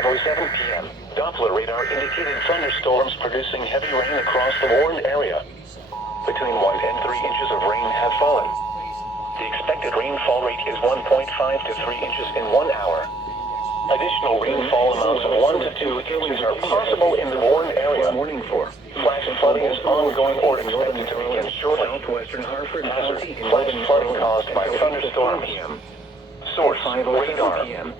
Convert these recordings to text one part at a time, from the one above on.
5:07 p.m., Doppler radar indicated thunderstorms producing heavy rain across the warned area. Between 1 and 3 inches of rain have fallen. The expected rainfall rate is 1.5 to 3 inches in 1 hour. Additional rainfall amounts of 1 to 2 inches are possible in the warned area. Flash flooding is ongoing or expected to begin shortly. Hazard: flash flooding caused by thunderstorms. Source: radar. Impact: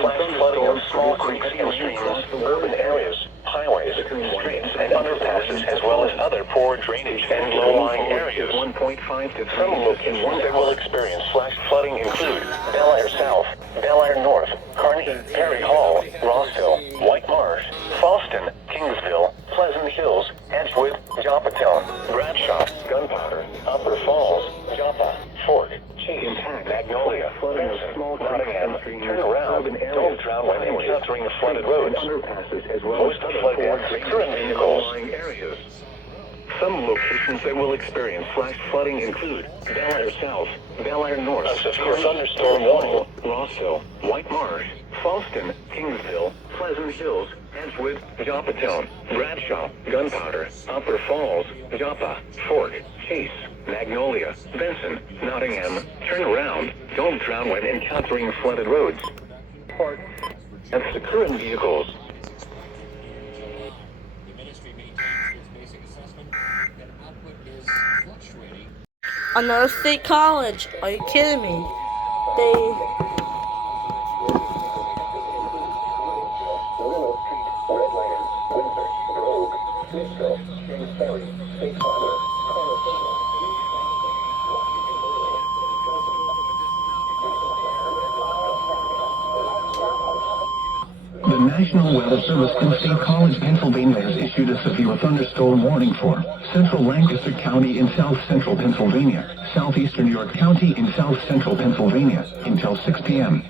flash flooding of small creeks and streams, urban areas, highways, streets, and underpasses, as well as other poor drainage and low-lying areas. Some locations that will experience flash flooding include Bel Air South, Bel Air North, Kearney, Perry Hall, Rossville, White Marsh, Fallston, Kingsville, Pleasant Hills, Edgewood, Joppa, Bradshaw, Gunpowder, Upper Falls, Joppa, Fort, Chase, Magnolia, Benson, Nottingham, Turnaround, don't drown when encountering flooded roads. Most flood ends occur in vehicles. Some locations that will experience flash flooding include Bel Air South, Bel Air North, a severe thunderstorm warning, Rossville, White Marsh, Fallston, Kingsville, Pleasant Hills, Edgewood, Joppa, Bradshaw, Gunpowder, Upper Falls, Joppa, Fort, Chase, Magnolia, Benson, Nottingham, Turnaround, don't drown when encountering flooded roads. Deaths occur in vehicles. Another state college. Are you kidding me? The National Weather Service in State College, Pennsylvania has issued a severe thunderstorm warning for central Lancaster County in south-central Pennsylvania, southeastern New York County in south-central Pennsylvania until 6 p.m.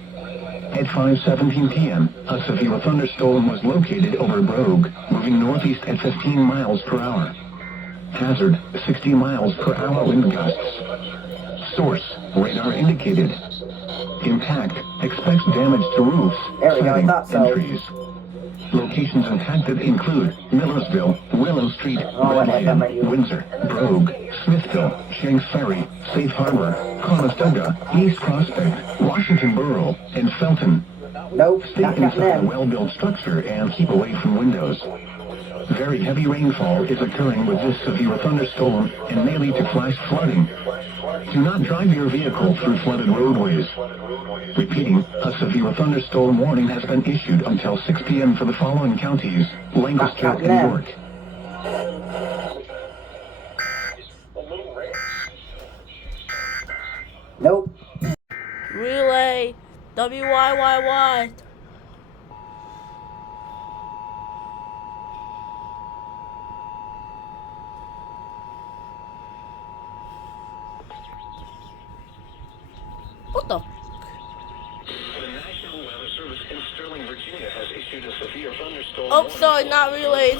At 5:17 p.m., a severe thunderstorm was located over Brogue, moving northeast at 15 miles per hour. Hazard: 60 miles per hour wind gusts. Source: radar indicated. Impact: expects damage to roofs, siding, and trees. Locations impacted include Millersville, Willow Street, Red Lion, Windsor, Brogue, Smithville, Shanks Ferry, Safe Harbor, Conestoga, East Prospect, Washington Borough, and Felton. Stay inside a well-built structure and keep away from windows. Very heavy rainfall is occurring with this severe thunderstorm and may lead to flash flooding. Do not drive your vehicle through flooded roadways. Repeating, a severe thunderstorm warning has been issued until 6 p.m. for the following counties: Lancaster and York. Nope. Relay WYYY. What the? The National Weather Service in Sterling, Virginia has issued a severe thunderstorm. Oh, sorry, not relayed.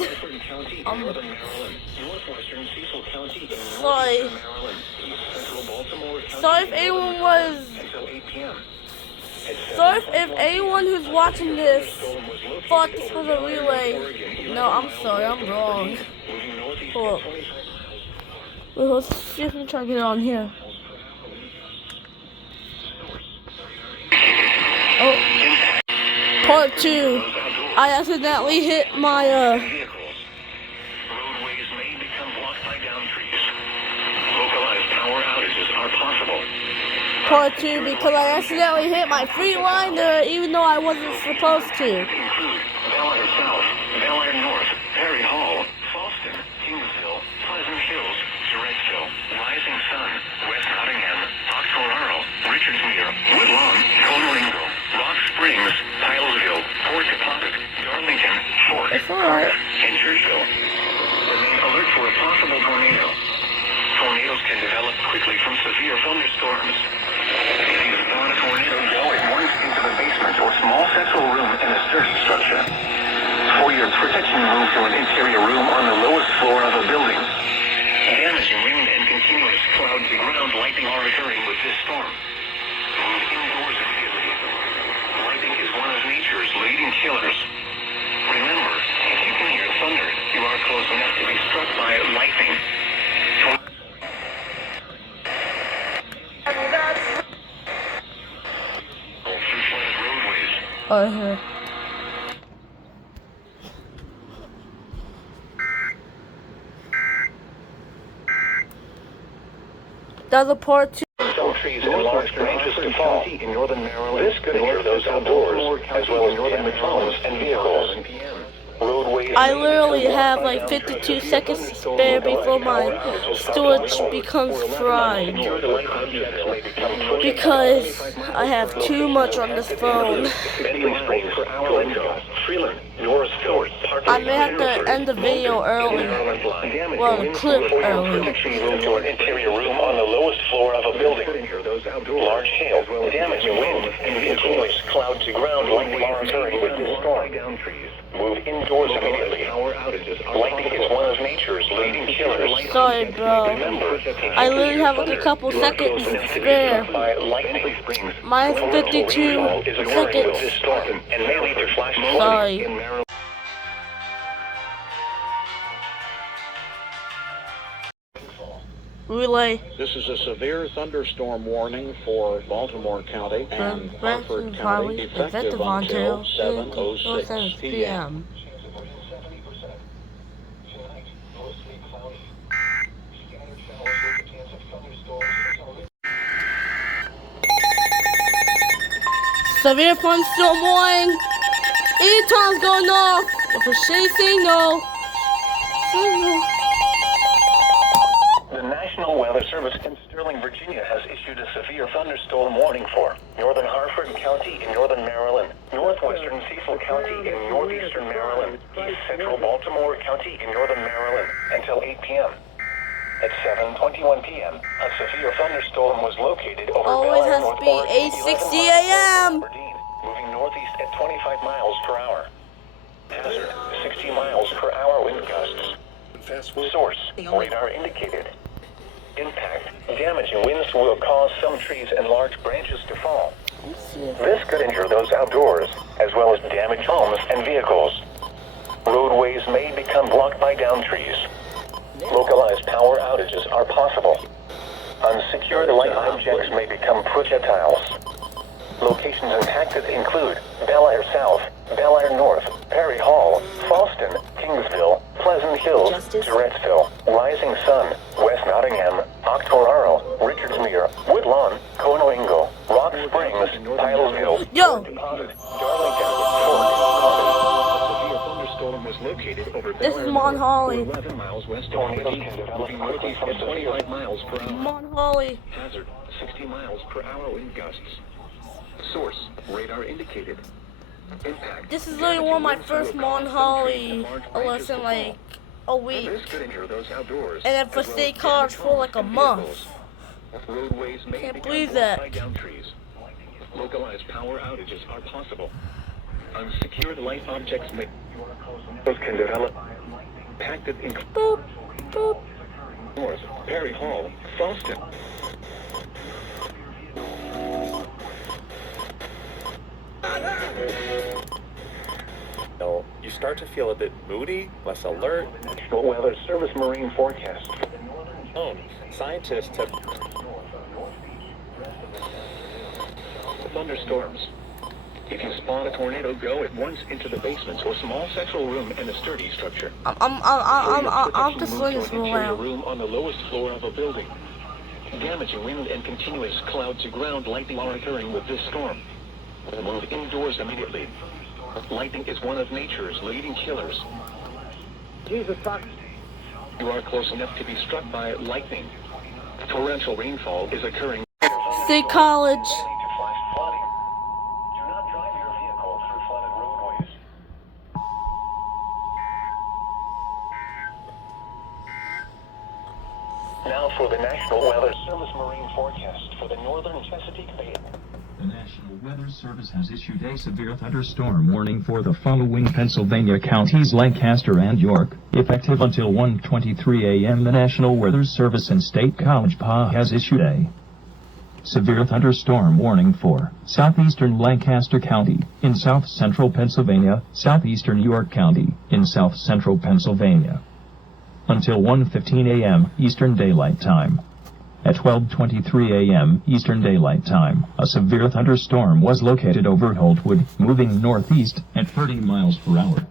Sorry. Sorry if anyone was. Sorry if anyone who's watching this thought this was a relay. No, I'm sorry, I'm wrong. Hold up. Wait, let's see if we can try to get it on here. Oh, part 2. I accidentally hit my Roadways may become blocked by downed trees. Localized power outages are possible. Part 2 because I accidentally hit my free line there even though I wasn't supposed to. Include Bel Air South, Bel Air North, Perry Hall, Fallston, Kingsville, Pleasant Hills, Surrettsville, Rising Sun, West Nottingham, Octoraro, Richardsmere, Woodlawn, Coleringo, Rock Springs, Pilesville, Port Deposit, Darlington, Fort, Alright. and Churchville. Remain alert for a possible tornado. Tornadoes can develop quickly from severe thunderstorms. If you spawn a tornado, go at once into the basement or small central room in a sturdy structure. For your protection, move to an interior room on the lowest floor of a building. Damaging wind and continuous cloudy ground lightning are occurring with this storm. Move indoors immediately. Lightning is one of nature's leading killers. Remember, if you can hear thunder, you are close enough to be struck by lightning. Through flooded roadways. I heard. That's a part two. Some trees and large branches to fall. In northern Maryland, this could injure those outdoors, as well as northern homes and vehicles. Roadways. I literally have like 52 seconds to spare before my storage becomes fried. Because I have too much on this phone. I may have to end the video early. Well, the clip early. To an interior room on the lowest floor of a building. Large hail, damaging wind, and continuous cloud to ground lightning are occurring with this storm. Move indoors immediately. Lightning is one of nature's leading killers. Sorry, bro. I literally have like a couple seconds to spare. Mine's 52 seconds. Sorry. Relay. This is a severe thunderstorm warning for Baltimore County and Harford County, effective until 7:06 p.m. Severe thunderstorm warning. E-Town's going off with a shade signal. The National Weather Service in Sterling, Virginia has issued a severe thunderstorm warning for northern Harford County in northern Maryland, northwestern Cecil County in northeastern Maryland, east central Baltimore County in northern Maryland until 8 p.m. At 7:21 p.m., a severe thunderstorm was located over Always Bel Air, has North to be Oregon, 8:60 11 miles a.m. from Aberdeen, moving northeast at 25 miles per hour. Hazard, 60 miles per hour wind gusts. Source, radar indicated. Impact, damaging winds will cause some trees and large branches to fall. This could injure those outdoors, as well as damage homes and vehicles. Roadways may become blocked by downed trees. Localized power outages are possible. Unsecured light objects may become projectiles. Locations impacted include Bel Air South, Bel Air North, Perry Hall, Fallston, Kingsville, Pleasant Hills, Durrettsville, Rising Sun, West Nottingham, Octoraro, Richardsmere, Woodlawn, Conoingo, Rock Springs, Pilesville, Yo. Deposit, Darlington, Fort. A severe thunderstorm was located over This is Mount Holly. 11 miles west of Aberdeen, moving northeast at 25 miles per hour. Mount Holly. Hazard, 60 miles per hour wind gusts. Source, radar indicated. Impact. This is literally one of my first Mount Holly unless in like a week. This could injure those outdoors. And then for state college for like a month. Roadways may Can't become believe blocked that. by downed trees. Localized power outages are possible. Unsecured light objects may can develop. Impacted in Boop, boop. North, Perry Hall, Fallston. You start to feel a bit moody, less alert. National Weather Service marine forecast. Scientists have Thunderstorms. If you spot a tornado, go at once into the basements or small central room in a sturdy structure. I'm just learning this Interior around. room on the lowest floor of a building. Damaging wind and continuous cloud to ground lightning are occurring with this storm. Move indoors immediately. Lightning is one of nature's leading killers. Jesus, fuck. You are close enough to be struck by lightning. Torrential rainfall is occurring. State college. Now for the National Weather Service marine forecast for the northern Chesapeake Bay. The National Weather Service has issued a severe thunderstorm warning for the following Pennsylvania counties: Lancaster and York. Effective until 1:23 a.m., the National Weather Service in State College PA has issued a severe thunderstorm warning for southeastern Lancaster County, in south-central Pennsylvania, southeastern York County, in south-central Pennsylvania. Until 1:15 a.m. Eastern Daylight Time. At 12:23 a.m. Eastern Daylight Time, a severe thunderstorm was located over Holtwood, moving northeast at 30 miles per hour.